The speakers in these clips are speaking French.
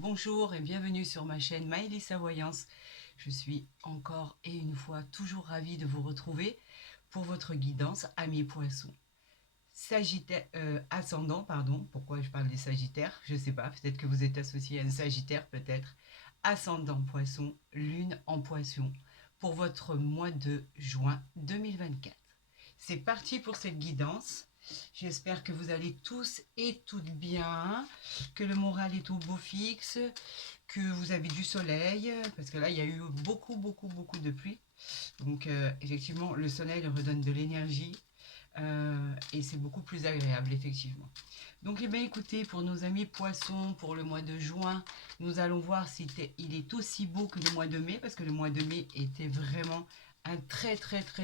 Bonjour et bienvenue sur ma chaîne Maëlys Voyance. Je suis encore et une fois toujours ravie de vous retrouver pour votre guidance amis poissons. Sagittaire, ascendant, pardon, pourquoi je parle des sagittaires, je ne sais pas, peut-être que vous êtes associé à un sagittaire, peut-être. Ascendant poisson, lune en poisson, pour votre mois de juin 2024. C'est parti pour cette guidance. J'espère que vous allez tous et toutes bien, que le moral est au beau fixe, que vous avez du soleil, parce que là, il y a eu beaucoup de pluie. Donc, effectivement, le soleil redonne de l'énergie et c'est beaucoup plus agréable, effectivement. Donc, eh bien, écoutez, pour nos amis poissons, pour le mois de juin, nous allons voir s'il est aussi beau que le mois de mai, parce que le mois de mai était vraiment un très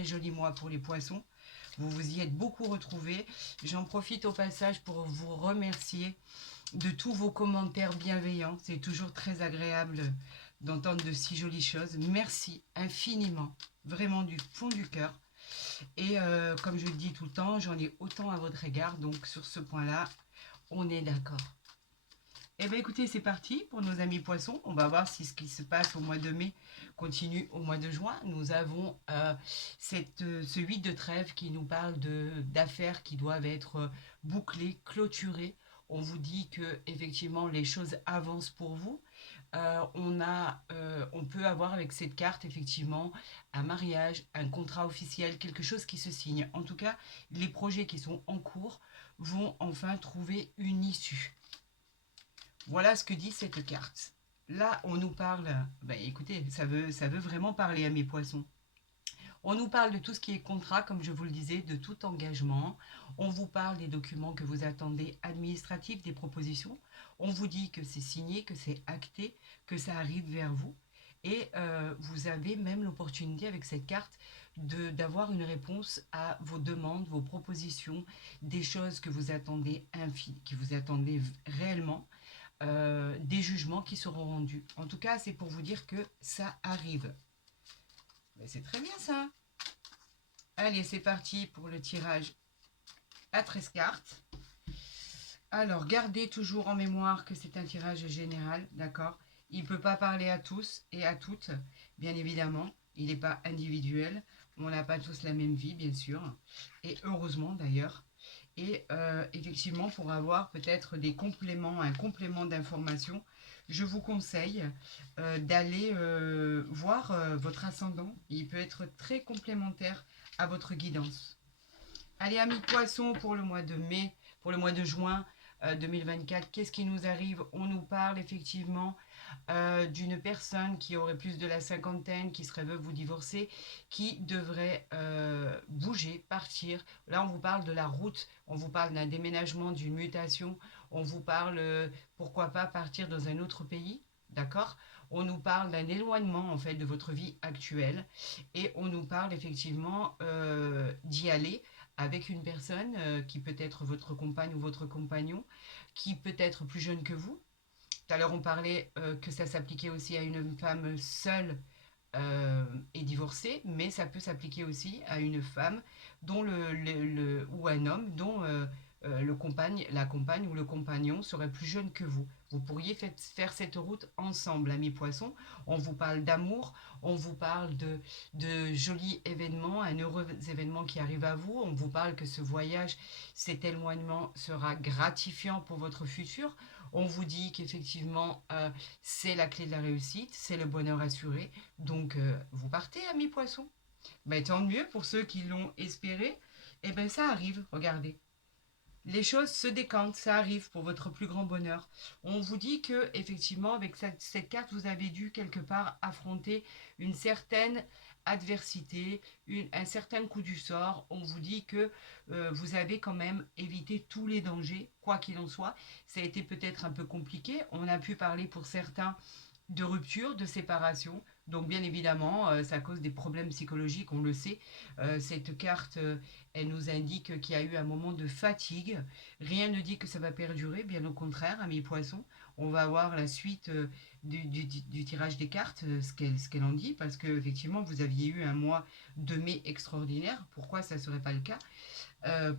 joli mois pour les poissons. Vous vous y êtes beaucoup retrouvés. J'en profite au passage pour vous remercier de tous vos commentaires bienveillants. C'est toujours très agréable d'entendre de si jolies choses. Merci infiniment, vraiment du fond du cœur. Et comme je le dis tout le temps, j'en ai autant à votre égard. Donc sur ce point-là, on est d'accord. Eh bien écoutez, c'est parti pour nos amis poissons. On va voir si ce qui se passe au mois de mai continue au mois de juin. Nous avons ce 8 de trèfle qui nous parle d'affaires qui doivent être bouclées, clôturées. On vous dit que effectivement les choses avancent pour vous. On peut avoir avec cette carte effectivement un mariage, un contrat officiel, quelque chose qui se signe. En tout cas, les projets qui sont en cours vont enfin trouver une issue. Voilà ce que dit cette carte. Là, on nous parle, ben écoutez, ça veut vraiment parler à mes poissons. On nous parle de tout ce qui est contrat, comme je vous le disais, de tout engagement. On vous parle des documents que vous attendez administratifs, des propositions. On vous dit que c'est signé, que c'est acté, que ça arrive vers vous. Et vous avez même l'opportunité avec cette carte d'avoir une réponse à vos demandes, vos propositions, des choses que vous attendez réellement, des jugements qui seront rendus. En tout cas, c'est pour vous dire que ça arrive. Mais c'est très bien ça. Allez, c'est parti pour le tirage à 13 cartes. Alors, gardez toujours en mémoire que c'est un tirage général, d'accord? Il ne peut pas parler à tous et à toutes, bien évidemment. Il n'est pas individuel. On n'a pas tous la même vie, bien sûr. Et heureusement, d'ailleurs. Et effectivement, pour avoir peut-être un complément d'information, je vous conseille d'aller voir votre ascendant. Il peut être très complémentaire à votre guidance. Allez, amis poissons, pour le mois de mai, pour le mois de juin 2024, qu'est-ce qui nous arrive? On nous parle effectivement d'une personne qui aurait plus de la cinquantaine, qui serait veuve ou divorcée, qui devrait bouger, partir. Là, on vous parle de la route, on vous parle d'un déménagement, d'une mutation, on vous parle, pourquoi pas, partir dans un autre pays, d'accord? On nous parle d'un éloignement, en fait, de votre vie actuelle, et on nous parle effectivement d'y aller avec une personne qui peut être votre compagne ou votre compagnon, qui peut être plus jeune que vous. Tout à l'heure, on parlait que ça s'appliquait aussi à une femme seule et divorcée, mais ça peut s'appliquer aussi à une femme dont ou un homme dont la compagne ou le compagnon serait plus jeune que vous. Vous pourriez faire cette route ensemble, amis poissons. On vous parle d'amour, on vous parle de jolis événements, un heureux événement qui arrive à vous. On vous parle que ce voyage, cet éloignement sera gratifiant pour votre futur. On vous dit qu'effectivement, c'est la clé de la réussite, c'est le bonheur assuré. Donc, vous partez, amis poissons. Ben, tant mieux pour ceux qui l'ont espéré. Eh bien, ça arrive, regardez. Les choses se décantent, ça arrive pour votre plus grand bonheur. On vous dit que, effectivement, avec cette carte, vous avez dû quelque part affronter une certaine adversité, un certain coup du sort. On vous dit que vous avez quand même évité tous les dangers, quoi qu'il en soit. Ça a été peut-être un peu compliqué. On a pu parler pour certains de rupture, de séparation. Donc bien évidemment, ça cause des problèmes psychologiques, on le sait. Cette carte, elle nous indique qu'il y a eu un moment de fatigue. Rien ne dit que ça va perdurer, bien au contraire, amis poissons. On va voir la suite du tirage des cartes, ce qu'elle en dit, parce que effectivement vous aviez eu un mois de mai extraordinaire. Pourquoi ça ne serait pas le cas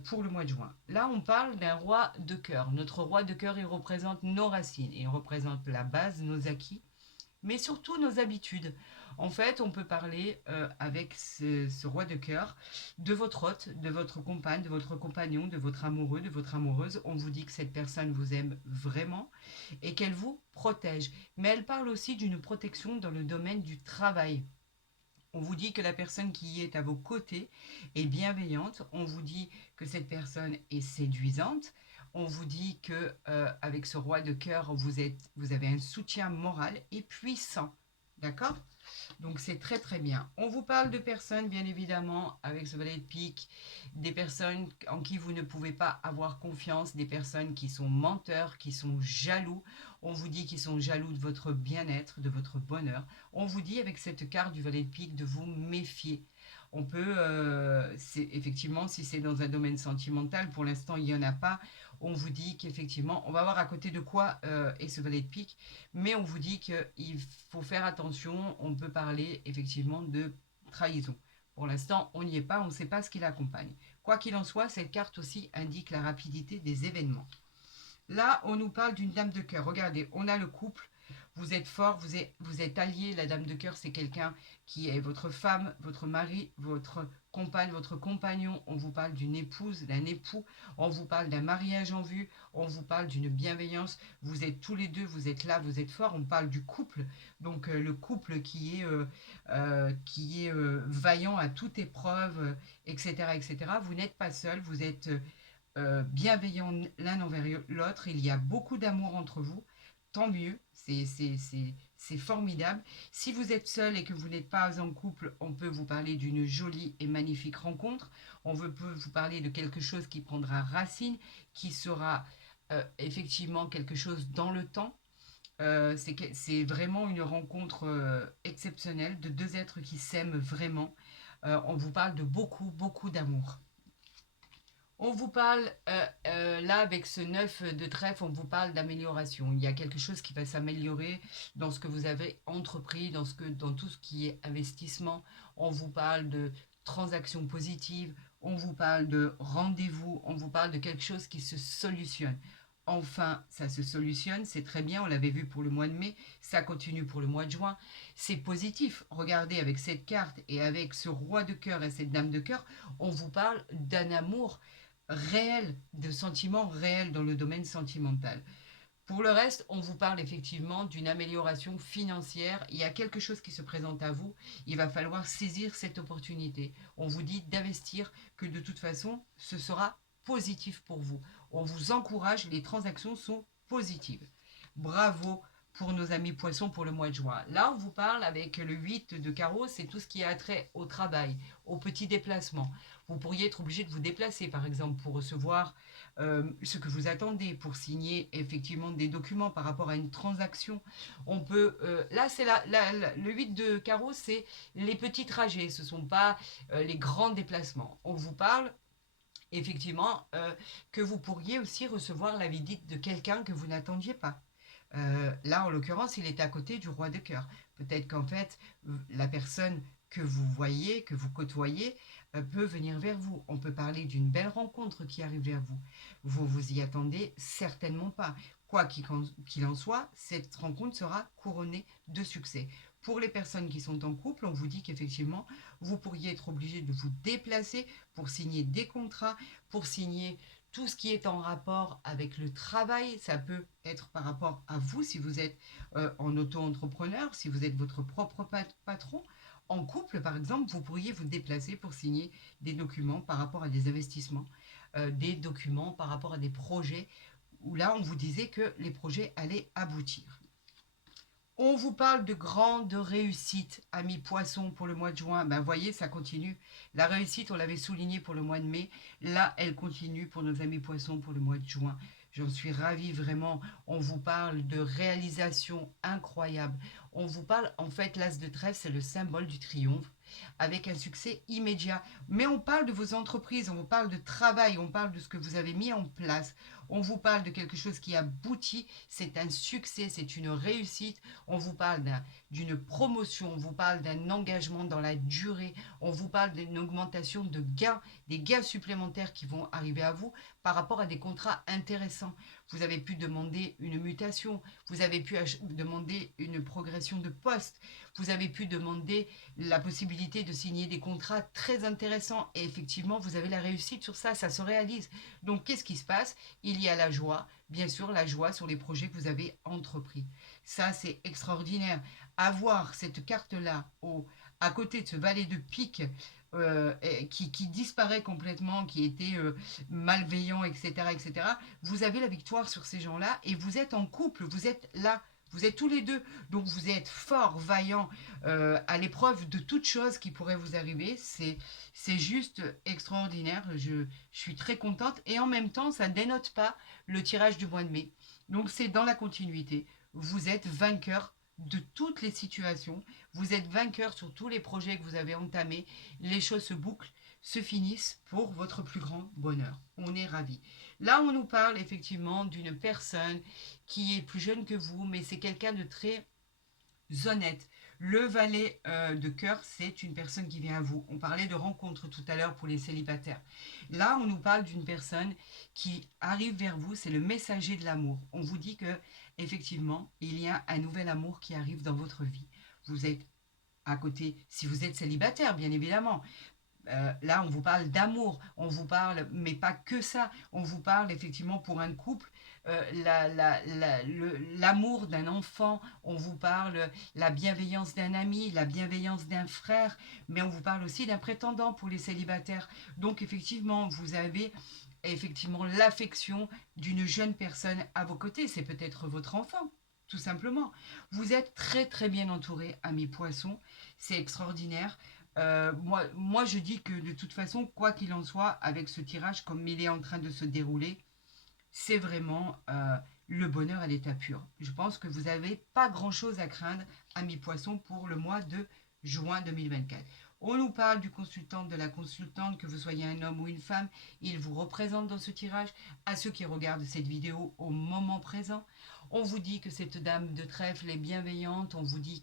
pour le mois de juin? Là, on parle d'un roi de cœur. Notre roi de cœur, il représente nos racines, il représente la base, nos acquis, mais surtout nos habitudes. En fait, on peut parler avec ce roi de cœur de votre hôte, de votre compagne, de votre compagnon, de votre amoureux, de votre amoureuse. On vous dit que cette personne vous aime vraiment et qu'elle vous protège. Mais elle parle aussi d'une protection dans le domaine du travail. On vous dit que la personne qui est à vos côtés est bienveillante. On vous dit que cette personne est séduisante. On vous dit que avec ce roi de cœur, vous avez un soutien moral et puissant. D'accord? Donc c'est très très bien. On vous parle de personnes, bien évidemment, avec ce valet de pique, des personnes en qui vous ne pouvez pas avoir confiance, des personnes qui sont menteurs, qui sont jaloux. On vous dit qu'ils sont jaloux de votre bien-être, de votre bonheur. On vous dit avec cette carte du valet de pique de vous méfier. On peut, effectivement, si c'est dans un domaine sentimental, pour l'instant il n'y en a pas, on vous dit qu'effectivement, on va voir à côté de quoi est ce valet de pique, mais on vous dit qu'il faut faire attention, on peut parler effectivement de trahison. Pour l'instant, on n'y est pas, on ne sait pas ce qui l'accompagne. Quoi qu'il en soit, cette carte aussi indique la rapidité des événements. Là, on nous parle d'une dame de cœur. Regardez, on a le couple. Vous êtes fort, vous êtes allié. La dame de cœur, c'est quelqu'un qui est votre femme, votre mari, votre compagne, votre compagnon. On vous parle d'une épouse, d'un époux. On vous parle d'un mariage en vue. On vous parle d'une bienveillance. Vous êtes tous les deux, vous êtes là, vous êtes forts. On parle du couple. Donc, le couple qui est vaillant à toute épreuve, etc., etc. Vous n'êtes pas seul, vous êtes bienveillants l'un envers l'autre, il y a beaucoup d'amour entre vous, tant mieux, c'est formidable. Si vous êtes seul et que vous n'êtes pas en couple, on peut vous parler d'une jolie et magnifique rencontre, peut vous parler de quelque chose qui prendra racine, qui sera effectivement quelque chose dans le temps. C'est vraiment une rencontre exceptionnelle de deux êtres qui s'aiment vraiment. On vous parle de beaucoup, beaucoup d'amour. On vous parle, là, avec ce 9 de trèfle, on vous parle d'amélioration. Il y a quelque chose qui va s'améliorer dans ce que vous avez entrepris, dans tout ce qui est investissement. On vous parle de transactions positives, on vous parle de rendez-vous, on vous parle de quelque chose qui se solutionne. Enfin, ça se solutionne, c'est très bien, on l'avait vu pour le mois de mai, ça continue pour le mois de juin. C'est positif. Regardez, avec cette carte et avec ce roi de cœur et cette dame de cœur, on vous parle d'un amour réel, de sentiments réels dans le domaine sentimental. Pour le reste, on vous parle effectivement d'une amélioration financière. Il y a quelque chose qui se présente à vous. Il va falloir saisir cette opportunité. On vous dit d'investir, que de toute façon, ce sera positif pour vous. On vous encourage, les transactions sont positives. Bravo pour nos amis poissons pour le mois de juin. Là, on vous parle avec le 8 de carreau, c'est tout ce qui a trait au travail, aux petits déplacements. Vous pourriez être obligé de vous déplacer, par exemple, pour recevoir ce que vous attendez, pour signer effectivement des documents par rapport à une transaction. On peut, là, c'est le 8 de carreau, c'est les petits trajets, ce ne sont pas les grands déplacements. On vous parle effectivement que vous pourriez aussi recevoir la visite de quelqu'un que vous n'attendiez pas. Là, en l'occurrence, il est à côté du roi de cœur. Peut-être qu'en fait, la personne que vous voyez, que vous côtoyez, peut venir vers vous. On peut parler d'une belle rencontre qui arrive vers vous. Vous vous y attendez certainement pas. Quoi qu'il en soit, cette rencontre sera couronnée de succès. Pour les personnes qui sont en couple, on vous dit qu'effectivement, vous pourriez être obligé de vous déplacer pour signer des contrats, pour signer tout ce qui est en rapport avec le travail. Ça peut être par rapport à vous, si vous êtes en auto-entrepreneur, si vous êtes votre propre patron. En couple, par exemple, vous pourriez vous déplacer pour signer des documents par rapport à des investissements, des documents par rapport à des projets, où là, on vous disait que les projets allaient aboutir. On vous parle de grandes réussites, amis poissons, pour le mois de juin. Ben, voyez, ça continue. La réussite, on l'avait souligné pour le mois de mai. Là, elle continue pour nos amis poissons pour le mois de juin. J'en suis ravie, vraiment. On vous parle de réalisations incroyables. On vous parle, en fait, l'as de trèfle, c'est le symbole du triomphe, avec un succès immédiat. Mais on parle de vos entreprises, on vous parle de travail, on parle de ce que vous avez mis en place. On vous parle de quelque chose qui aboutit, c'est un succès, c'est une réussite. On vous parle d'une promotion, on vous parle d'un engagement dans la durée, on vous parle d'une augmentation de gains, des gains supplémentaires qui vont arriver à vous par rapport à des contrats intéressants. Vous avez pu demander une mutation, vous avez pu demander une progression de poste, vous avez pu demander la possibilité de signer des contrats très intéressants et effectivement, vous avez la réussite sur ça, ça se réalise. Donc, qu'est-ce qui se passe? Il y a la joie, bien sûr, la joie sur les projets que vous avez entrepris. Ça, c'est extraordinaire. Avoir cette carte-là à côté de ce valet de pique qui disparaît complètement, qui était malveillant, etc., etc., vous avez la victoire sur ces gens-là et vous êtes en couple, vous êtes là. Vous êtes tous les deux, donc vous êtes fort, vaillant, à l'épreuve de toute chose qui pourrait vous arriver. C'est juste extraordinaire. Je suis très contente et en même temps, ça ne dénote pas le tirage du mois de mai. Donc c'est dans la continuité. Vous êtes vainqueur de toutes les situations. Vous êtes vainqueur sur tous les projets que vous avez entamés. Les choses se bouclent, se finissent pour votre plus grand bonheur. On est ravis. Là, on nous parle effectivement d'une personne qui est plus jeune que vous, mais c'est quelqu'un de très honnête. Le valet de cœur, c'est une personne qui vient à vous. On parlait de rencontre tout à l'heure pour les célibataires. Là, on nous parle d'une personne qui arrive vers vous, c'est le messager de l'amour. On vous dit que effectivement, il y a un nouvel amour qui arrive dans votre vie. Vous êtes à côté, si vous êtes célibataire, bien évidemment. Là, on vous parle d'amour, on vous parle, mais pas que ça, on vous parle effectivement pour un couple, l'amour d'un enfant, on vous parle la bienveillance d'un ami, la bienveillance d'un frère, mais on vous parle aussi d'un prétendant pour les célibataires. Donc effectivement, vous avez effectivement l'affection d'une jeune personne à vos côtés, c'est peut-être votre enfant. Tout simplement. Vous êtes très très bien entouré, amis poissons. C'est extraordinaire. Moi, je dis que de toute façon, quoi qu'il en soit, avec ce tirage, comme il est en train de se dérouler, c'est vraiment le bonheur à l'état pur. Je pense que vous n'avez pas grand-chose à craindre, amis poissons, pour le mois de juin 2024. On nous parle du consultant, de la consultante, que vous soyez un homme ou une femme, il vous représente dans ce tirage. À ceux qui regardent cette vidéo au moment présent, on vous dit que cette dame de trèfle est bienveillante, on vous dit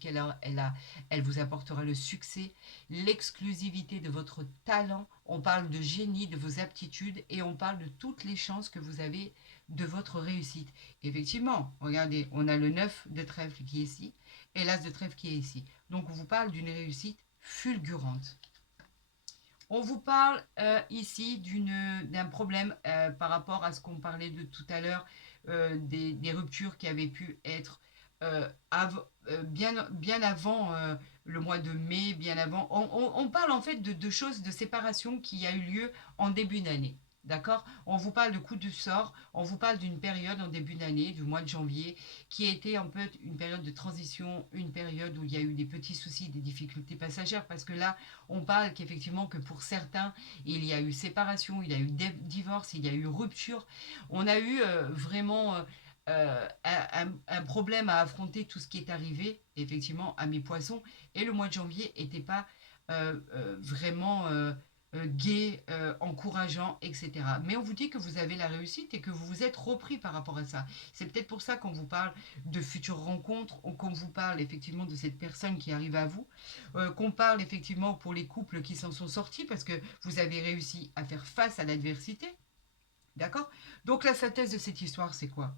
elle vous apportera le succès, l'exclusivité de votre talent, on parle de génie, de vos aptitudes et on parle de toutes les chances que vous avez de votre réussite. Effectivement, regardez, on a le 9 de trèfle qui est ici et l'as de trèfle qui est ici. Donc on vous parle d'une réussite fulgurante. On vous parle ici d'un problème par rapport à ce qu'on parlait de tout à l'heure, des ruptures qui avaient pu être bien avant le mois de mai, bien avant. On parle en fait de choses, de séparation qui a eu lieu en début d'année. D'accord? On vous parle de coup de sort, on vous parle d'une période en début d'année, du mois de janvier, qui a été un peu une période de transition, une période où il y a eu des petits soucis, des difficultés passagères, parce que là, on parle qu'effectivement que pour certains, il y a eu séparation, il y a eu divorce, il y a eu rupture. On a eu vraiment un problème à affronter tout ce qui est arrivé, effectivement, à mes poissons. Et le mois de janvier n'était pas vraiment gai, encourageant, etc. Mais on vous dit que vous avez la réussite et que vous vous êtes repris par rapport à ça. C'est peut-être pour ça qu'on vous parle de futures rencontres, ou qu'on vous parle effectivement de cette personne qui arrive à vous, qu'on parle effectivement pour les couples qui s'en sont sortis parce que vous avez réussi à faire face à l'adversité. D'accord? Donc la synthèse de cette histoire, c'est quoi?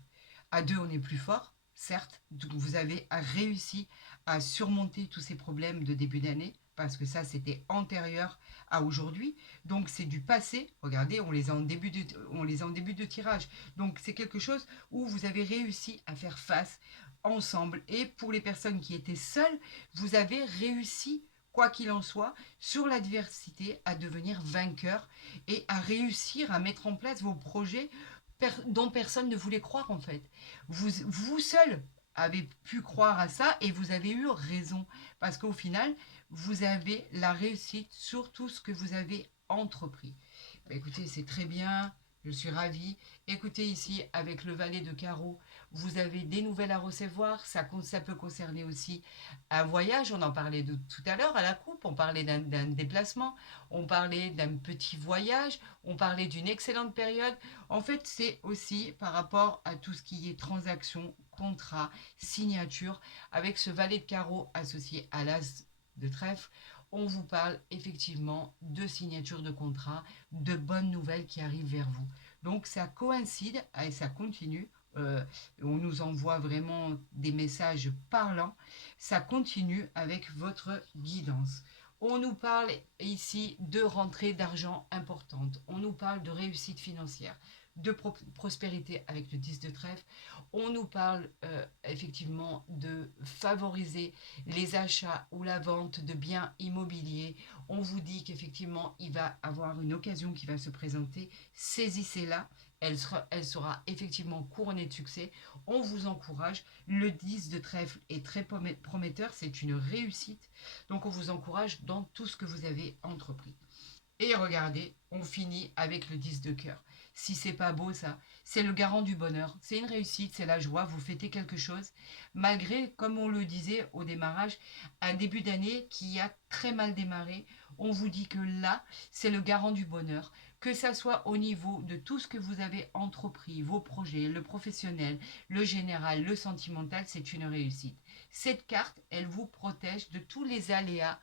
À deux, on est plus fort, certes. Donc vous avez réussi à surmonter tous ces problèmes de début d'année, parce que ça, c'était antérieur à aujourd'hui. Donc c'est du passé. Regardez, on les a en début de tirage. Donc c'est quelque chose où vous avez réussi à faire face ensemble. Et pour les personnes qui étaient seules, vous avez réussi, quoi qu'il en soit, sur l'adversité, à devenir vainqueur et à réussir à mettre en place vos projets dont personne ne voulait croire en fait. Vous seul avez pu croire à ça et vous avez eu raison. Parce qu'au final, vous avez la réussite sur tout ce que vous avez entrepris. Bah, écoutez, c'est très bien. Je suis ravie. Écoutez ici, avec le valet de carreau, vous avez des nouvelles à recevoir. Ça peut concerner aussi un voyage. On en parlait de tout à l'heure à la coupe. On parlait d'un déplacement. On parlait d'un petit voyage. On parlait d'une excellente période. En fait, c'est aussi par rapport à tout ce qui est transaction, contrat, signature. Avec ce valet de carreau associé à l'as de trèfle, on vous parle effectivement de signature de contrat, de bonnes nouvelles qui arrivent vers vous. Donc ça coïncide et ça continue. On nous envoie vraiment des messages parlants. Ça continue avec votre guidance. On nous parle ici de rentrée d'argent importante. On nous parle de réussite financière, de prospérité avec le 10 de trèfle. On nous parle effectivement de favoriser les achats ou la vente de biens immobiliers. On vous dit qu'effectivement, il va avoir une occasion qui va se présenter. Saisissez-la. Elle sera effectivement couronnée de succès. On vous encourage. Le 10 de trèfle est très prometteur. C'est une réussite. Donc, on vous encourage dans tout ce que vous avez entrepris. Et regardez, on finit avec le 10 de cœur. Si c'est pas beau ça, c'est le garant du bonheur, c'est une réussite, c'est la joie, vous fêtez quelque chose, malgré, comme on le disait au démarrage, un début d'année qui a très mal démarré. On vous dit que là, c'est le garant du bonheur, que ça soit au niveau de tout ce que vous avez entrepris, vos projets, le professionnel, le général, le sentimental, c'est une réussite. Cette carte, elle vous protège de tous les aléas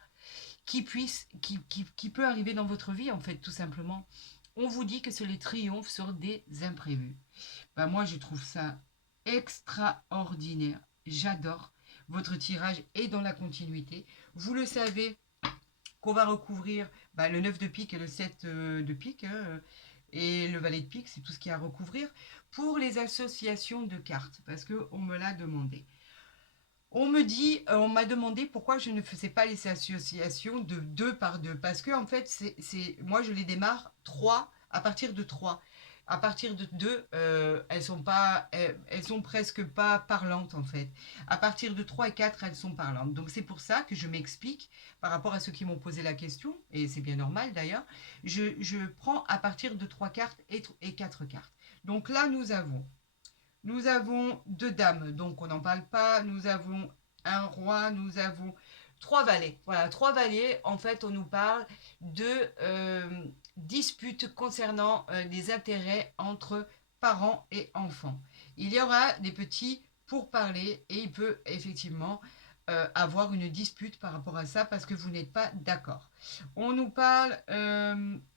qui peut arriver dans votre vie, en fait, tout simplement. On vous dit que c'est les triomphes sur des imprévus. Ben, moi, je trouve ça extraordinaire. J'adore. Votre tirage est dans la continuité. Vous le savez qu'on va recouvrir le 9 de pique et le 7 de pique. Et le valet de pique, c'est tout ce qu'il y a à recouvrir. Pour les associations de cartes, parce qu'on me l'a demandé. On m'a demandé pourquoi je ne faisais pas les associations de 2 par 2. Parce que, en fait, moi, je les démarre 3 à partir de 3. À partir de 2, elles sont presque pas parlantes, en fait. À partir de 3 et 4, elles sont parlantes. Donc, c'est pour ça que je m'explique par rapport à ceux qui m'ont posé la question, et c'est bien normal d'ailleurs. Je prends à partir de 3 cartes et 4 cartes. Donc là, nous avons 2 dames, donc on n'en parle pas. Nous avons un roi, nous avons 3 valets. Voilà, 3 valets. En fait, on nous parle de disputes concernant des intérêts entre parents et enfants. Il y aura des petits pourparlers et il peut effectivement avoir une dispute par rapport à ça parce que vous n'êtes pas d'accord. On nous parle,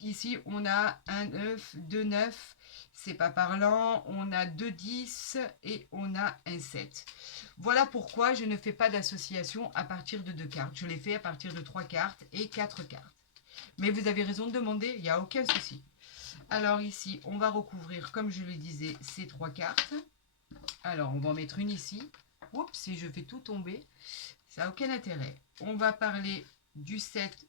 ici on a un 9, 2 9, c'est pas parlant, on a 2 10 et on a un 7. Voilà pourquoi je ne fais pas d'association à partir de 2 cartes. Je les fais à partir de 3 cartes et 4 cartes. Mais vous avez raison de demander, il n'y a aucun souci. Alors ici, on va recouvrir, comme je le disais, ces 3 cartes. Alors, on va en mettre une ici. Oups, si je fais tout tomber, ça n'a aucun intérêt. On va parler du 7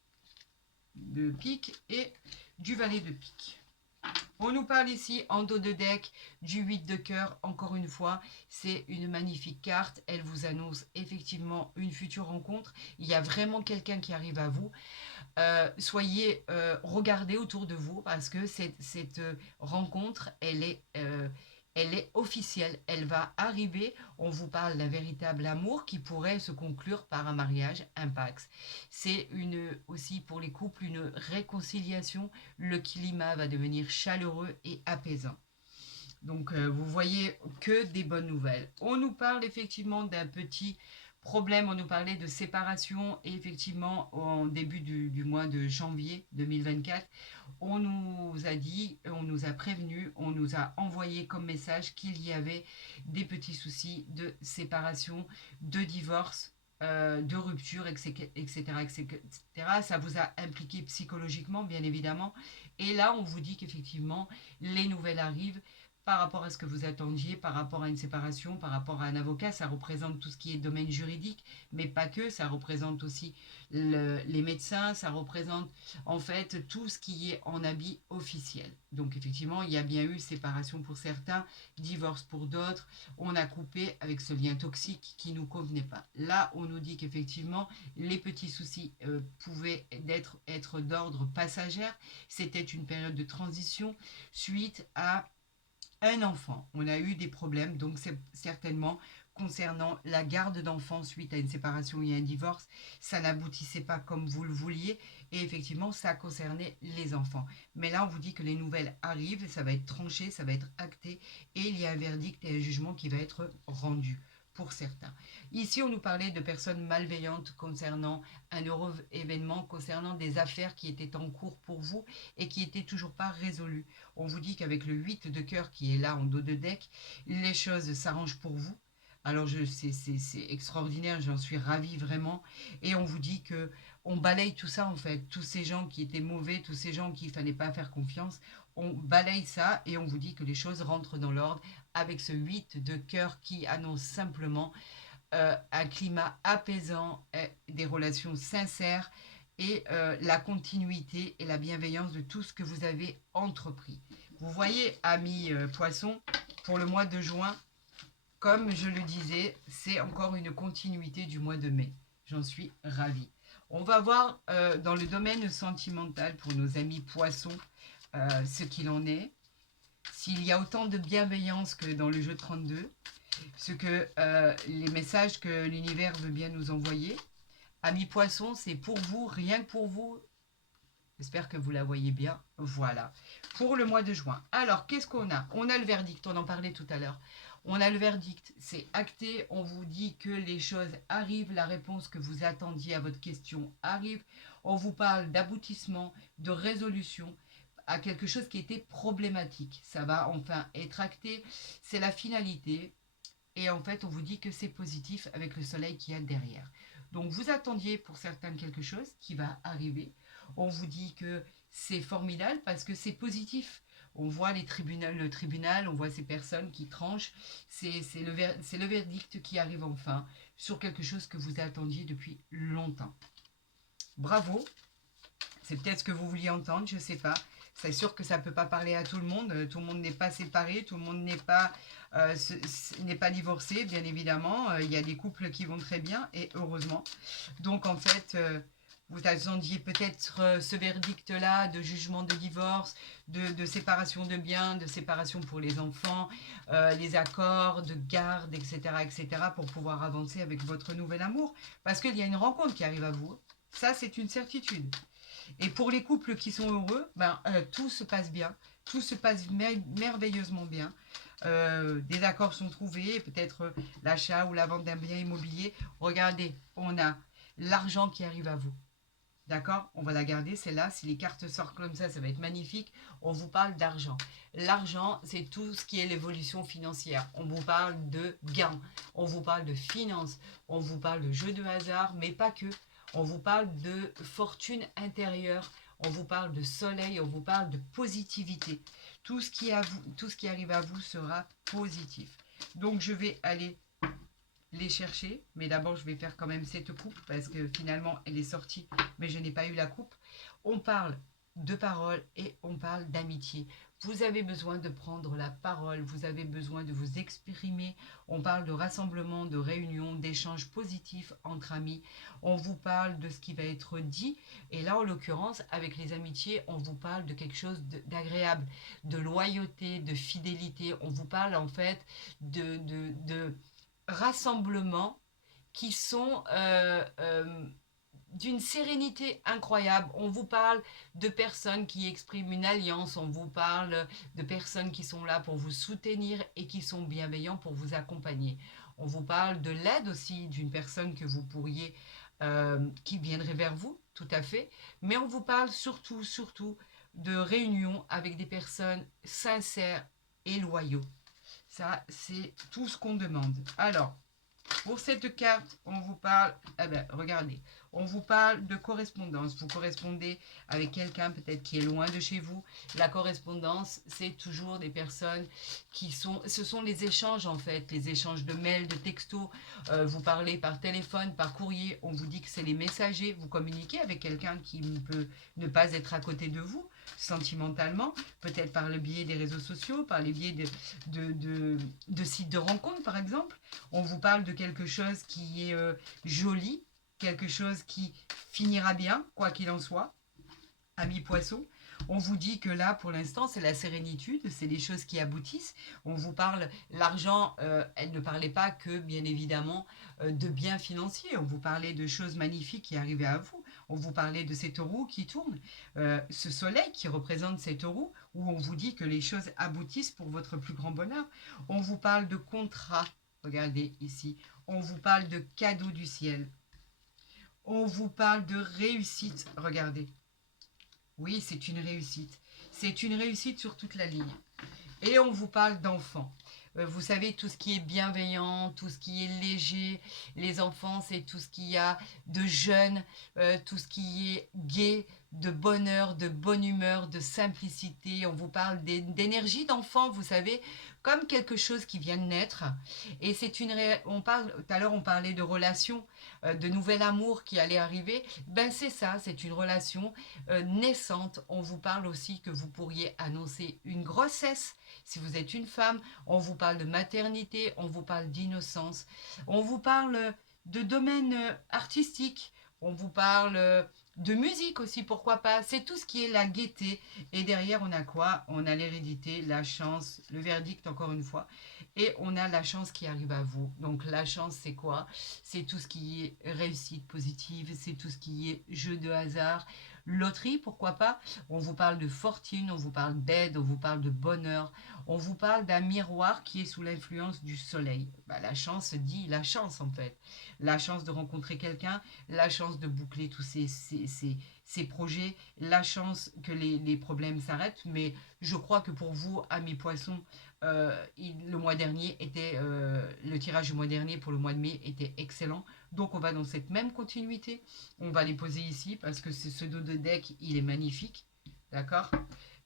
de pique et du valet de pique. On nous parle ici en dos de deck du 8 de cœur. Encore une fois, c'est une magnifique carte. Elle vous annonce effectivement une future rencontre. Il y a vraiment quelqu'un qui arrive à vous. Regardez autour de vous parce que cette rencontre, elle est officielle, elle va arriver. On vous parle d'un véritable amour qui pourrait se conclure par un mariage, un pax. C'est aussi pour les couples une réconciliation. Le climat va devenir chaleureux et apaisant. Donc vous voyez que des bonnes nouvelles. On nous parle effectivement d'un petit problème, on nous parlait de séparation et effectivement en début du mois de janvier 2024, on nous a dit, on nous a prévenu, on nous a envoyé comme message qu'il y avait des petits soucis de séparation, de divorce, de rupture, etc., etc. Ça vous a impliqué psychologiquement, bien évidemment. Et là, on vous dit qu'effectivement, les nouvelles arrivent par rapport à ce que vous attendiez, par rapport à une séparation, par rapport à un avocat. Ça représente tout ce qui est domaine juridique, mais pas que. Ça représente aussi les médecins, ça représente en fait tout ce qui est en habit officiel. Donc effectivement, il y a bien eu séparation pour certains, divorce pour d'autres. On a coupé avec ce lien toxique qui ne nous convenait pas. Là, on nous dit qu'effectivement, les petits soucis pouvaient être d'ordre passagère. C'était une période de transition suite à un enfant. On a eu des problèmes, donc c'est certainement concernant la garde d'enfants suite à une séparation et un divorce. Ça n'aboutissait pas comme vous le vouliez et effectivement, ça concernait les enfants. Mais là, on vous dit que les nouvelles arrivent, ça va être tranché, ça va être acté et il y a un verdict et un jugement qui va être rendu pour certains. Ici, on nous parlait de personnes malveillantes concernant un heureux événement, concernant des affaires qui étaient en cours pour vous et qui n'étaient toujours pas résolues. On vous dit qu'avec le 8 de cœur qui est là en dos de deck, les choses s'arrangent pour vous. Alors c'est extraordinaire, j'en suis ravie vraiment. Et on vous dit que on balaye tout ça en fait, tous ces gens qui étaient mauvais, tous ces gens qu'il ne fallait pas faire confiance, on balaye ça et on vous dit que les choses rentrent dans l'ordre avec ce 8 de cœur qui annonce simplement un climat apaisant, des relations sincères et la continuité et la bienveillance de tout ce que vous avez entrepris. Vous voyez, amis poissons, pour le mois de juin, comme je le disais, c'est encore une continuité du mois de mai. J'en suis ravie. On va voir dans le domaine sentimental pour nos amis poissons ce qu'il en est. S'il y a autant de bienveillance que dans le jeu 32, ce que les messages que l'univers veut bien nous envoyer. Amis poissons, c'est pour vous, rien que pour vous. J'espère que vous la voyez bien. Voilà. Pour le mois de juin. Alors, qu'est-ce qu'on a? On a le verdict, on en parlait tout à l'heure. On a le verdict, c'est acté. On vous dit que les choses arrivent. La réponse que vous attendiez à votre question arrive. On vous parle d'aboutissement, de résolution à quelque chose qui était problématique. Ça va enfin être acté. C'est la finalité. Et en fait, on vous dit que c'est positif avec le soleil qu'il y a derrière. Donc, vous attendiez pour certains quelque chose qui va arriver. On vous dit que c'est formidable parce que c'est positif. On voit le tribunal, on voit ces personnes qui tranchent. C'est le verdict qui arrive enfin sur quelque chose que vous attendiez depuis longtemps. Bravo. C'est peut-être ce que vous vouliez entendre, je ne sais pas. C'est sûr que ça ne peut pas parler à tout le monde. Tout le monde n'est pas séparé, tout le monde n'est pas divorcé, bien évidemment. Il y a des couples qui vont très bien, et heureusement. Donc, en fait, vous attendiez peut-être ce verdict-là de jugement de divorce, de séparation de biens, de séparation pour les enfants, les accords de garde, etc., etc., pour pouvoir avancer avec votre nouvel amour. Parce qu'il y a une rencontre qui arrive à vous. Ça, c'est une certitude. Et pour les couples qui sont heureux, tout se passe bien, tout se passe merveilleusement bien. Des accords sont trouvés, peut-être l'achat ou la vente d'un bien immobilier. Regardez, on a l'argent qui arrive à vous. D'accord? On va la garder, celle-là. Si les cartes sortent comme ça va être magnifique. On vous parle d'argent. L'argent, c'est tout ce qui est l'évolution financière. On vous parle de gains, on vous parle de finances, on vous parle de jeux de hasard, mais pas que. On vous parle de fortune intérieure, on vous parle de soleil, on vous parle de positivité. Tout ce qui arrive à vous sera positif. Donc, je vais aller les chercher, mais d'abord, je vais faire quand même cette coupe parce que finalement, elle est sortie, mais je n'ai pas eu la coupe. On parle de parole et on parle d'amitié. Vous avez besoin de prendre la parole, vous avez besoin de vous exprimer. On parle de rassemblement, de réunion, d'échanges positifs entre amis. On vous parle de ce qui va être dit. Et là, en l'occurrence, avec les amitiés, on vous parle de quelque chose d'agréable, de loyauté, de fidélité. On vous parle en fait de rassemblements qui sont d'une sérénité incroyable. On vous parle de personnes qui expriment une alliance, on vous parle de personnes qui sont là pour vous soutenir et qui sont bienveillants pour vous accompagner. On vous parle de l'aide aussi d'une personne que vous pourriez, qui viendrait vers vous, tout à fait. Mais on vous parle surtout de réunions avec des personnes sincères et loyaux. Ça, c'est tout ce qu'on demande. Alors, pour cette carte, on vous parle, regardez, On vous parle de correspondance. Vous correspondez avec quelqu'un peut-être qui est loin de chez vous. La correspondance, c'est toujours des personnes qui sont... Ce sont les échanges en fait, les échanges de mails, de textos. Vous parlez par téléphone, par courrier. On vous dit que c'est les messagers. Vous communiquez avec quelqu'un qui peut ne pas être à côté de vous sentimentalement, peut-être par le biais des réseaux sociaux, par le biais de sites de rencontres par exemple. On vous parle de quelque chose qui est joli, quelque chose qui finira bien, quoi qu'il en soit. Amis poissons, on vous dit que là, pour l'instant, c'est la sérénitude, c'est des choses qui aboutissent. On vous parle, l'argent, elle ne parlait pas que, bien évidemment, de biens financiers. On vous parlait de choses magnifiques qui arrivaient à vous. On vous parlait de cette roue qui tourne, ce soleil qui représente cette roue, où on vous dit que les choses aboutissent pour votre plus grand bonheur. On vous parle de contrat, regardez ici. On vous parle de cadeaux du ciel. On vous parle de réussite, regardez. Oui, c'est une réussite. C'est une réussite sur toute la ligne. Et on vous parle d'enfants. Vous savez, tout ce qui est bienveillant, tout ce qui est léger. Les enfants, c'est tout ce qu'il y a de jeune, tout ce qui est gai, de bonheur, de bonne humeur, de simplicité. On vous parle d'énergie d'enfant, vous savez, comme quelque chose qui vient de naître. Et c'est une... On parle, tout à l'heure, on parlait de relations, de nouvel amour qui allait arriver. Ben c'est ça, c'est une relation naissante. On vous parle aussi que vous pourriez annoncer une grossesse si vous êtes une femme. On vous parle de maternité, on vous parle d'innocence, on vous parle de domaine artistique, on vous parle de musique aussi, pourquoi pas. C'est tout ce qui est la gaieté. Et derrière, on a quoi? On a l'hérédité, la chance, le verdict encore une fois. Et on a la chance qui arrive à vous. Donc la chance, c'est quoi? C'est tout ce qui est réussite positive, c'est tout ce qui est jeu de hasard, loterie, pourquoi pas. On vous parle de fortune, on vous parle d'aide, on vous parle de bonheur, on vous parle d'un miroir qui est sous l'influence du soleil. Bah, la chance dit la chance en fait. La chance de rencontrer quelqu'un, la chance de boucler tous ces projets, la chance que les problèmes s'arrêtent. Mais je crois que pour vous, amis poissons, le mois dernier était, le tirage du mois dernier pour le mois de mai était excellent. Donc on va dans cette même continuité. On va les poser ici parce que ce dos de deck, il est magnifique. D'accord?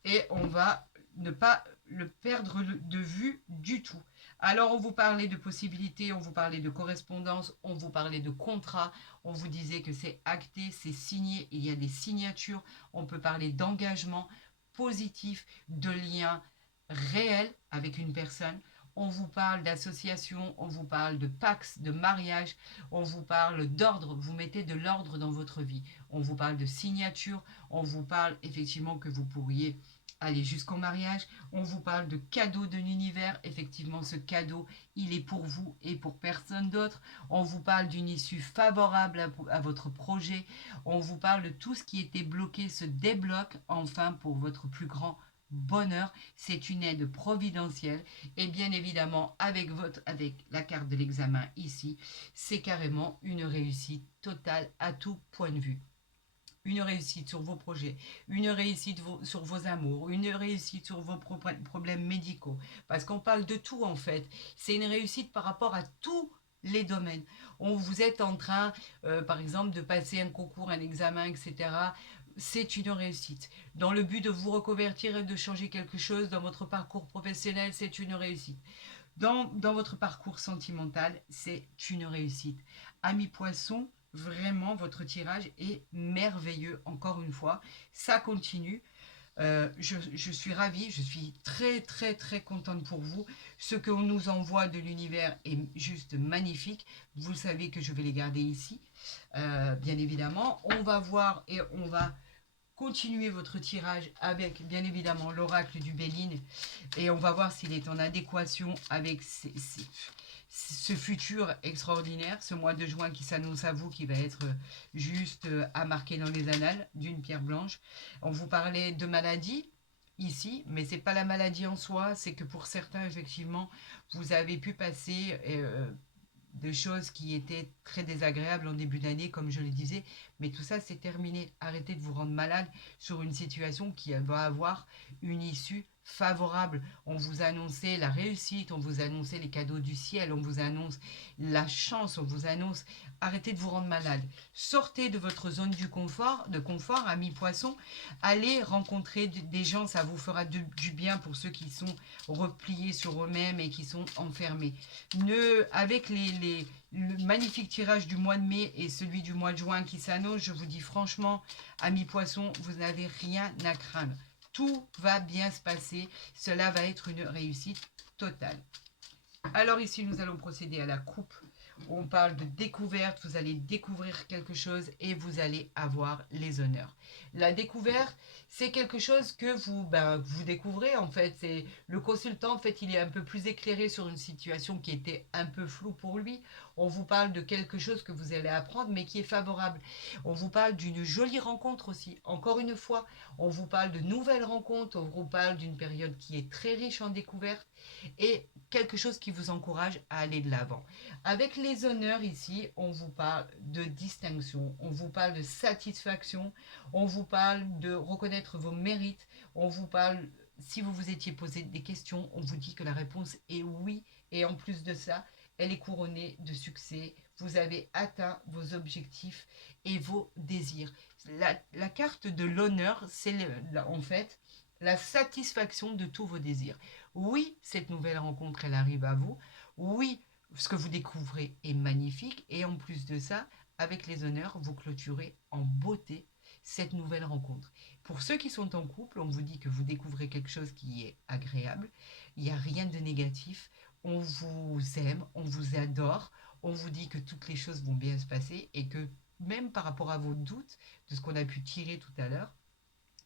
Et on va ne pas le perdre de vue du tout. Alors on vous parlait de possibilités, on vous parlait de correspondance, on vous parlait de contrat, on vous disait que c'est acté, c'est signé, il y a des signatures, on peut parler d'engagement positif, de lien réel avec une personne. On vous parle d'association, on vous parle de pax, de mariage, on vous parle d'ordre, vous mettez de l'ordre dans votre vie. On vous parle de signature, on vous parle effectivement que vous pourriez aller jusqu'au mariage. On vous parle de cadeau de l'univers. Effectivement, ce cadeau, il est pour vous et pour personne d'autre. On vous parle d'une issue favorable à votre projet. On vous parle de tout ce qui était bloqué se débloque enfin pour votre plus grand bonheur. C'est une aide providentielle et bien évidemment avec la carte de l'examen ici, c'est carrément une réussite totale à tout point de vue. Une réussite sur vos projets, une réussite sur vos amours, une réussite sur vos problèmes médicaux. Parce qu'on parle de tout en fait. C'est une réussite par rapport à tous les domaines. Vous êtes en train, par exemple, de passer un concours, un examen, etc. C'est une réussite. Dans le but de vous reconvertir et de changer quelque chose dans votre parcours professionnel, c'est une réussite. Dans votre parcours sentimental, c'est une réussite. Amis poissons, vraiment, votre tirage est merveilleux, encore une fois. Ça continue. Je suis ravie, je suis très très très contente pour vous. Ce qu'on nous envoie de l'univers est juste magnifique. Vous savez que je vais les garder ici, bien évidemment. On va voir et on va continuer votre tirage avec bien évidemment l'oracle du Béline et on va voir s'il est en adéquation avec ce futur extraordinaire, ce mois de juin qui s'annonce à vous, qui va être juste à marquer dans les annales d'une pierre blanche. On vous parlait de maladie ici, mais c'est pas la maladie en soi, c'est que pour certains, effectivement, vous avez pu passer de choses qui étaient très désagréables en début d'année, comme je le disais, mais tout ça, c'est terminé. Arrêtez de vous rendre malade sur une situation qui va avoir une issue favorable. On vous a annoncé la réussite, on vous a annoncé les cadeaux du ciel, on vous annonce la chance, on vous annonce arrêtez de vous rendre malade. Sortez de votre zone de confort, amis poissons. Allez rencontrer des gens, ça vous fera du bien pour ceux qui sont repliés sur eux-mêmes et qui sont enfermés. Avec le magnifique tirage du mois de mai et celui du mois de juin qui s'annonce, je vous dis franchement, amis poissons, vous n'avez rien à craindre. Tout va bien se passer. Cela va être une réussite totale. Alors ici, nous allons procéder à la coupe. On parle de découverte. Vous allez découvrir quelque chose et vous allez avoir les honneurs. La découverte, c'est quelque chose que vous découvrez en fait. C'est le consultant, en fait, il est un peu plus éclairé sur une situation qui était un peu floue pour lui. On vous parle de quelque chose que vous allez apprendre, mais qui est favorable. On vous parle d'une jolie rencontre aussi. Encore une fois, on vous parle de nouvelles rencontres. On vous parle d'une période qui est très riche en découvertes et quelque chose qui vous encourage à aller de l'avant. Avec les honneurs ici, on vous parle de distinction, on vous parle de satisfaction, on vous parle de reconnaître vos mérites, on vous parle, si vous vous étiez posé des questions, on vous dit que la réponse est oui. Et en plus de ça, elle est couronnée de succès. Vous avez atteint vos objectifs et vos désirs. La carte de l'honneur, c'est en fait la satisfaction de tous vos désirs. Oui, cette nouvelle rencontre, elle arrive à vous. Oui, ce que vous découvrez est magnifique. Et en plus de ça, avec les honneurs, vous clôturez en beauté cette nouvelle rencontre. Pour ceux qui sont en couple, on vous dit que vous découvrez quelque chose qui est agréable. Il n'y a rien de négatif. On vous aime, on vous adore. On vous dit que toutes les choses vont bien se passer et que même par rapport à vos doutes, de ce qu'on a pu tirer tout à l'heure,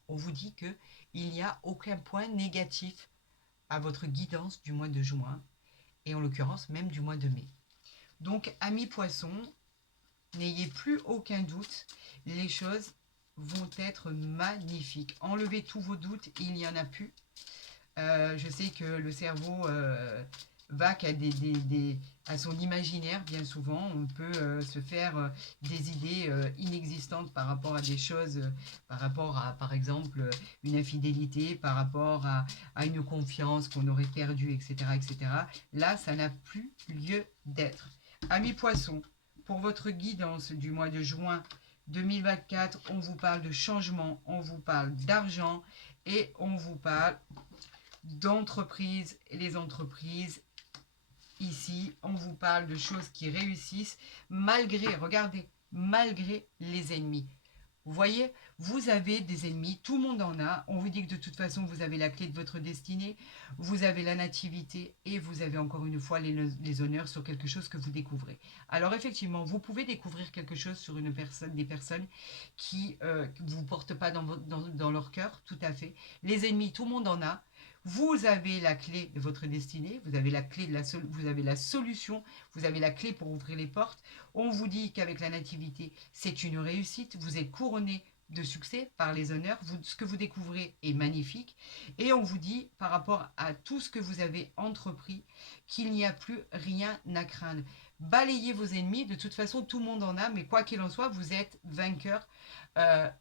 on vous dit qu'il n'y a aucun point négatif à votre guidance du mois de juin et en l'occurrence même du mois de mai. Donc, amis poissons, n'ayez plus aucun doute, les choses vont être magnifiques. Enlevez tous vos doutes, il n'y en a plus. Je sais que le cerveau va à son imaginaire bien souvent. On peut se faire des idées inexistantes par rapport à des choses, par rapport à, par exemple, une infidélité, par rapport à une confiance qu'on aurait perdue, etc., etc. Là, ça n'a plus lieu d'être. Amis poissons, pour votre guidance du mois de juin 2024, on vous parle de changement, on vous parle d'argent et on vous parle d'entreprises. Et les entreprises, ici, on vous parle de choses qui réussissent malgré, regardez, malgré les ennemis. Vous voyez, vous avez des ennemis, tout le monde en a. On vous dit que de toute façon, vous avez la clé de votre destinée, vous avez la nativité et vous avez encore une fois les honneurs sur quelque chose que vous découvrez. Alors effectivement, vous pouvez découvrir quelque chose sur une personne, des personnes qui ne vous portent pas dans leur cœur, tout à fait. Les ennemis, tout le monde en a. Vous avez la clé de votre destinée, vous avez la clé vous avez la solution, vous avez la clé pour ouvrir les portes. On vous dit qu'avec la nativité, c'est une réussite, vous êtes couronné de succès par les honneurs, ce que vous découvrez est magnifique. Et on vous dit, par rapport à tout ce que vous avez entrepris, qu'il n'y a plus rien à craindre. Balayez vos ennemis, de toute façon tout le monde en a, mais quoi qu'il en soit, vous êtes vainqueur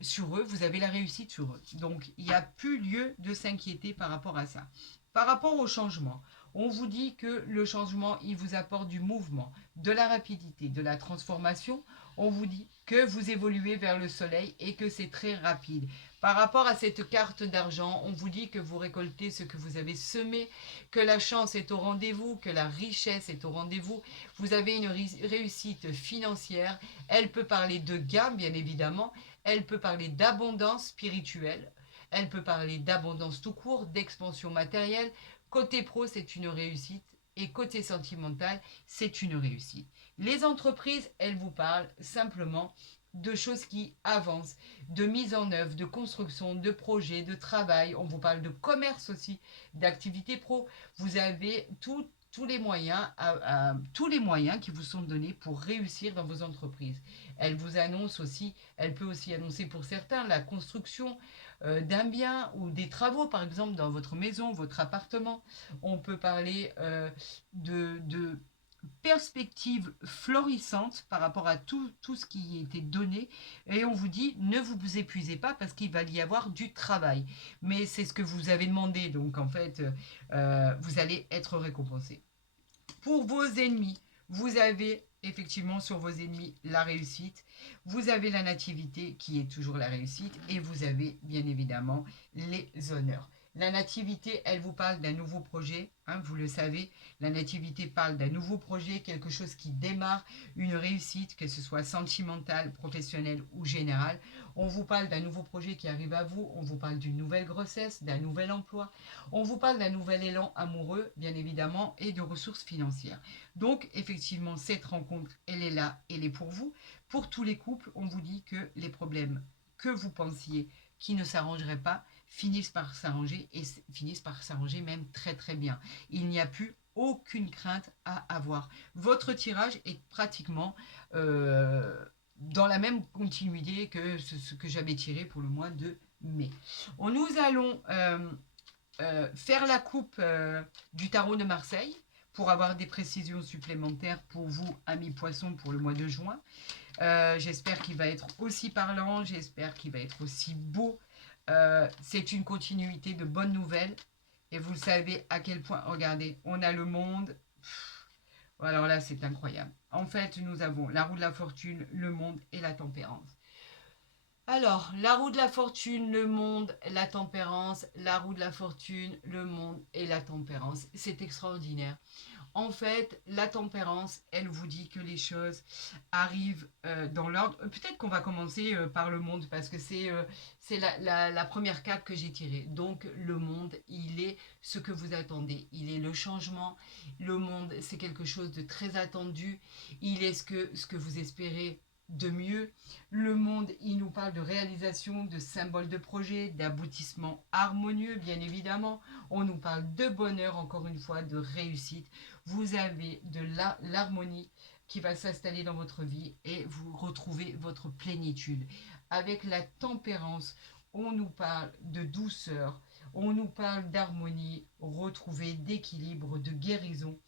sur eux, vous avez la réussite sur eux. Donc il n'y a plus lieu de s'inquiéter par rapport à ça. Par rapport au changement, on vous dit que le changement, il vous apporte du mouvement, de la rapidité, de la transformation. On vous dit que vous évoluez vers le soleil et que c'est très rapide. Par rapport à cette carte d'argent, on vous dit que vous récoltez ce que vous avez semé, que la chance est au rendez-vous, que la richesse est au rendez-vous. Vous avez une réussite financière. Elle peut parler de gain, bien évidemment. Elle peut parler d'abondance spirituelle. Elle peut parler d'abondance tout court, d'expansion matérielle. Côté pro, c'est une réussite. Et côté sentimental, c'est une réussite. Les entreprises, elles vous parlent simplement de choses qui avancent, de mise en œuvre, de construction, de projets, de travail. On vous parle de commerce aussi, d'activité pro. Vous avez tous les moyens qui vous sont donnés pour réussir dans vos entreprises. Elle vous annonce aussi, elle peut aussi annoncer pour certains la construction d'un bien ou des travaux, par exemple, dans votre maison, votre appartement. On peut parler perspective florissante par rapport à tout ce qui était donné. Et on vous dit, ne vous épuisez pas parce qu'il va y avoir du travail. Mais c'est ce que vous avez demandé. Donc, en fait, vous allez être récompensé. Pour vos ennemis, vous avez effectivement sur vos ennemis la réussite, vous avez la nativité qui est toujours la réussite et vous avez bien évidemment les honneurs. La nativité, elle vous parle d'un nouveau projet, hein, vous le savez. La nativité parle d'un nouveau projet, quelque chose qui démarre, une réussite, que ce soit sentimentale, professionnelle ou générale. On vous parle d'un nouveau projet qui arrive à vous, on vous parle d'une nouvelle grossesse, d'un nouvel emploi, on vous parle d'un nouvel élan amoureux, bien évidemment, et de ressources financières. Donc, effectivement, cette rencontre, elle est là, elle est pour vous. Pour tous les couples, on vous dit que les problèmes que vous pensiez qui ne s'arrangeraient pas finissent par s'arranger et finissent par s'arranger même très très bien. Il n'y a plus aucune crainte à avoir. Votre tirage est pratiquement dans la même continuité que ce que j'avais tiré pour le mois de mai. Nous allons faire la coupe du tarot de Marseille pour avoir des précisions supplémentaires pour vous, amis poissons, pour le mois de juin. J'espère qu'il va être aussi parlant, j'espère qu'il va être aussi beau. C'est une continuité de bonnes nouvelles. Et vous savez à quel point, regardez, on a le monde. Alors là, c'est incroyable. En fait, nous avons la roue de la fortune, le monde et la tempérance. Alors, la roue de la fortune, le monde, la tempérance, la roue de la fortune, le monde et la tempérance. C'est extraordinaire. En fait, la tempérance, elle vous dit que les choses arrivent dans l'ordre. Peut-être qu'on va commencer par le monde parce que c'est la première carte que j'ai tirée. Donc, le monde, il est ce que vous attendez. Il est le changement. Le monde, c'est quelque chose de très attendu. Il est ce que vous espérez de mieux. Le monde, il nous parle de réalisation, de symboles de projet, d'aboutissement harmonieux, bien évidemment. On nous parle de bonheur, encore une fois, de réussite. Vous avez de l'harmonie qui va s'installer dans votre vie et vous retrouvez votre plénitude. Avec la tempérance, on nous parle de douceur, on nous parle d'harmonie, retrouver d'équilibre, de guérison.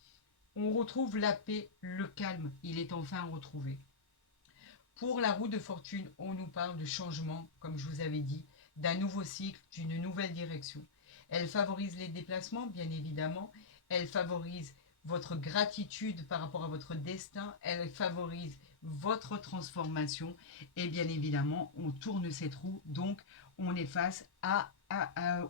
On retrouve la paix, le calme, il est enfin retrouvé. Pour la roue de fortune, on nous parle de changement, comme je vous avais dit, d'un nouveau cycle, d'une nouvelle direction. Elle favorise les déplacements, bien évidemment. Elle favorise votre gratitude par rapport à votre destin. Elle favorise votre transformation. Et bien évidemment, on tourne cette roue. Donc, on est face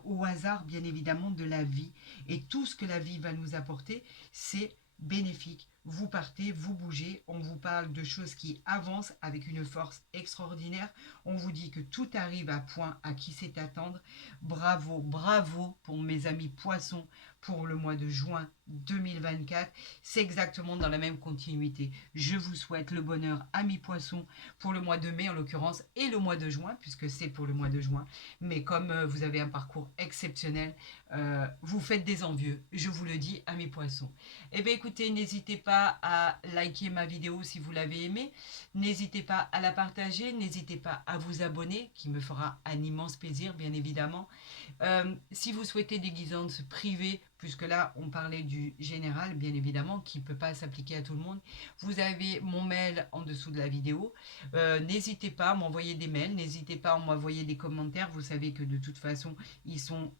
au hasard, bien évidemment, de la vie. Et tout ce que la vie va nous apporter, c'est bénéfique. Vous partez, vous bougez, on vous parle de choses qui avancent avec une force extraordinaire. On vous dit que tout arrive à point, à qui sait attendre. Bravo, bravo pour mes amis poissons pour le mois de juin 2024. C'est exactement dans la même continuité. Je vous souhaite le bonheur, amis poissons, pour le mois de mai en l'occurrence et le mois de juin, puisque c'est pour le mois de juin. Mais comme vous avez un parcours exceptionnel, vous faites des envieux, je vous le dis, amis poissons. Eh bien écoutez, n'hésitez pas à liker ma vidéo si vous l'avez aimée. N'hésitez pas à la partager. N'hésitez pas à vous abonner, qui me fera un immense plaisir, bien évidemment. Si vous souhaitez des guidances privées, puisque là, on parlait du général, bien évidemment, qui ne peut pas s'appliquer à tout le monde, vous avez mon mail en dessous de la vidéo. N'hésitez pas à m'envoyer des mails. N'hésitez pas à m'envoyer des commentaires. Vous savez que de toute façon, ils sont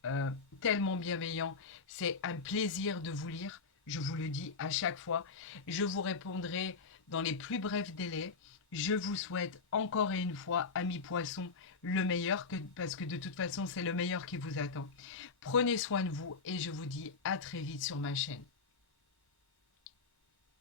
tellement bienveillants. C'est un plaisir de vous lire. Je vous le dis à chaque fois. Je vous répondrai dans les plus brefs délais. Je vous souhaite encore et une fois, amis poissons, le meilleur, parce que de toute façon, c'est le meilleur qui vous attend. Prenez soin de vous et je vous dis à très vite sur ma chaîne.